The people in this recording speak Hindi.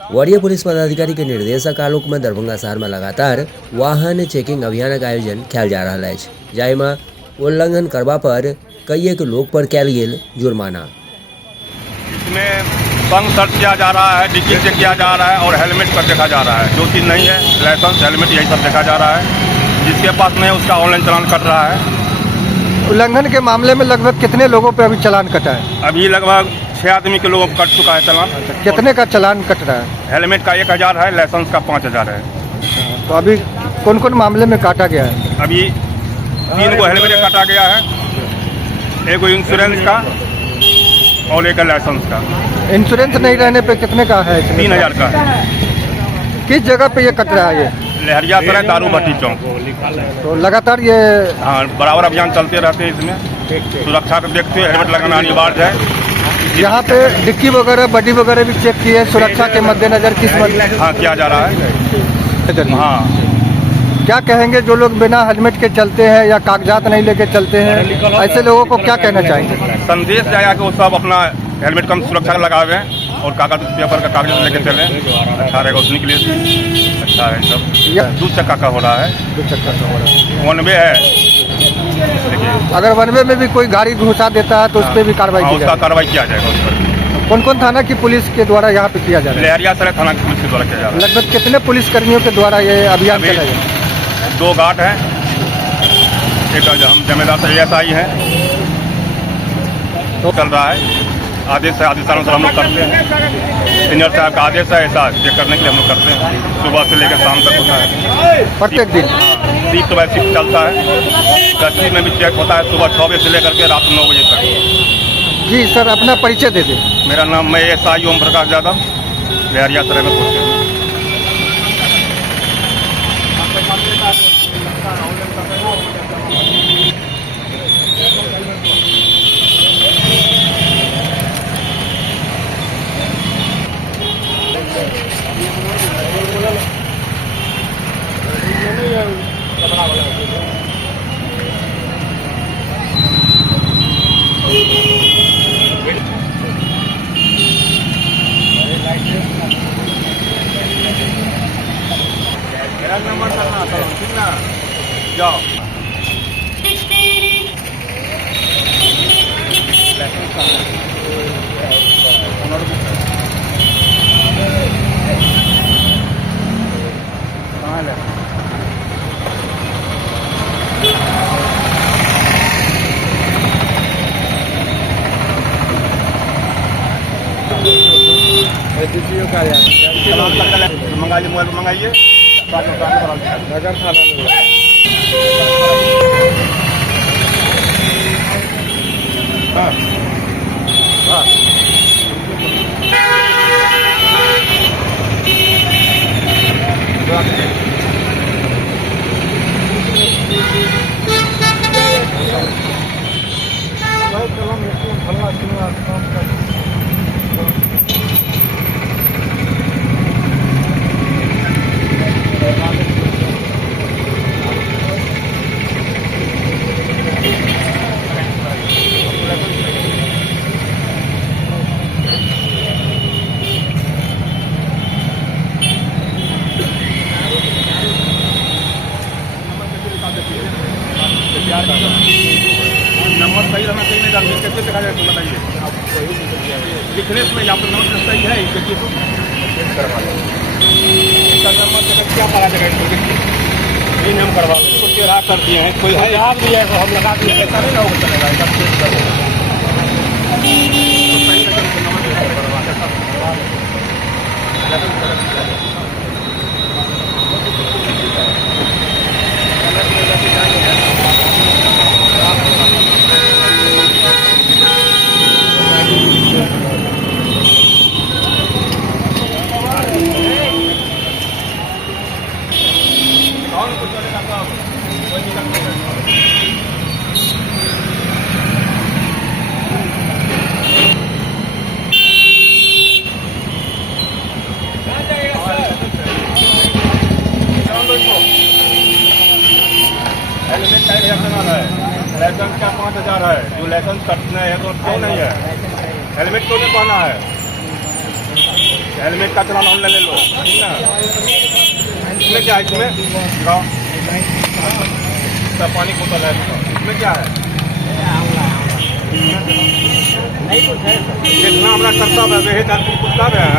वरीय पुलिस पदाधिकारी के निर्देशक आलोक में दरभंगा शहर में लगातार वाहन चेकिंग अभियान का आयोजन कयल जा रहा है, जाहिमे उल्लंघन करबा पर कईएक लोग पर कयल गेल जुर्माना। इसमें संग सर्च किया जा रहा है, डिक्की चेक किया जा रहा है और हेलमेट पर देखा जा रहा है। जो चीज़ नहीं है, लाइसेंस, हेलमेट, यही सब देखा जा रहा है। जिसके पास नहीं है उसका ऑनलाइन चालान कट रहा है। उल्लंघन के मामले में लगभग कितने लोगों पे अभी चालान कटा है? अभी लगभग 6 आदमी के लोगों को कट चुका है चालान। कितने का चालान कट रहा है? हेलमेट का 1000 है, लाइसेंस का 5000 है। तो अभी कौन कौन मामले में काटा गया है? अभी 3 को हेलमेट काटा गया है, एक को इंश्योरेंस का और एक लाइसेंस का। इंश्योरेंस नहीं रहने पे कितने का है? 3000 का है। किस जगह पे ये कट रहा है? ये लहरिया सराय दारू भट्टी चौक। तो लगातार ये हाँ, बराबर अभियान चलते रहते हैं। इसमें सुरक्षा को देखते हुए हेलमेट लगाना अनिवार्य है। यहाँ पे डिक्की वगैरह, बॉडी वगैरह भी चेक किए सुरक्षा के मद्देनजर? हाँ, किया जा रहा है। हाँ, क्या कहेंगे जो लोग बिना हेलमेट के चलते हैं या कागजात नहीं लेके चलते हैं, ऐसे लोगों को क्या कहना चाहेंगे? संदेश जाएगा कि वो सब अपना हेलमेट कम सुरक्षा लगावे और कागज पेपर का कागज लेके चले। अच्छा रहेगा उसने के लिए। अच्छा है सब। 2 चक्का का हो रहा है, 2 चक्का का हो रहा है। 1 वे है। अगर 1 वे में भी कोई गाड़ी घुसा देता है तो उस पर भी कार्रवाई की उसका कार्रवाई किया जाएगा उस पर। कौन कौन थाना की पुलिस के द्वारा यहाँ पे किया जा रहा है? लहरिया सराय थाना की पुलिस के द्वारा किया जा रहा है। लगभग कितने पुलिस कर्मियों के द्वारा ये अभियान चलाया जा रहा है? 2 गार्ड हैं, एक हम जमेदार से ASI हैं। तो चल रहा है, आदेश है, आदेशानुसार हम लोग करते हैं। सीनियर साहब का आदेश है, ऐसा चेक करने के लिए हम लोग करते हैं। सुबह से लेकर शाम तक होता है, प्रत्येक दिन। शिफ्ट बाय शिफ्ट चलता है। गश्ती में भी चेक होता है सुबह 6 बजे से लेकर के रात 9 बजे तक। जी सर, अपना परिचय दे दें। मेरा नाम, मैं ASI ओम प्रकाश यादव, लहरिया सराय में पहुँचे। नंबर करना ठीक ना, जाओ। मंगाइए, मोबाइल मंगाइए। नगर थाना में हाँ हाँ नंबर सही रहना चाहिए। कैसे देखा जाए तो बताइए। लिखने में यहाँ पर नंबर सही है, देखिए तो इसका नंबर क्या पड़ा जाएगा इसको देखिए। इन हम करवा कुछ राह कर दिए हैं, कोई है आप दिया है तो हम लगा दिए, ऐसा नहीं ना होगा चलेगा। सब चेक करो लाइसेंस का 5000 है। जो लाइसेंस कटना है तो क्यों नहीं है? हेलमेट क्यों नहीं पहना है? हेलमेट का चलान ऑनलाइन ले लो, ठीक ना। इसमें क्या है, इसमें दिखाओ, इसका पानी बोतल है, इसमें क्या है, जितना हमारा कर्तव्य है वही कुछ कर रहे हैं।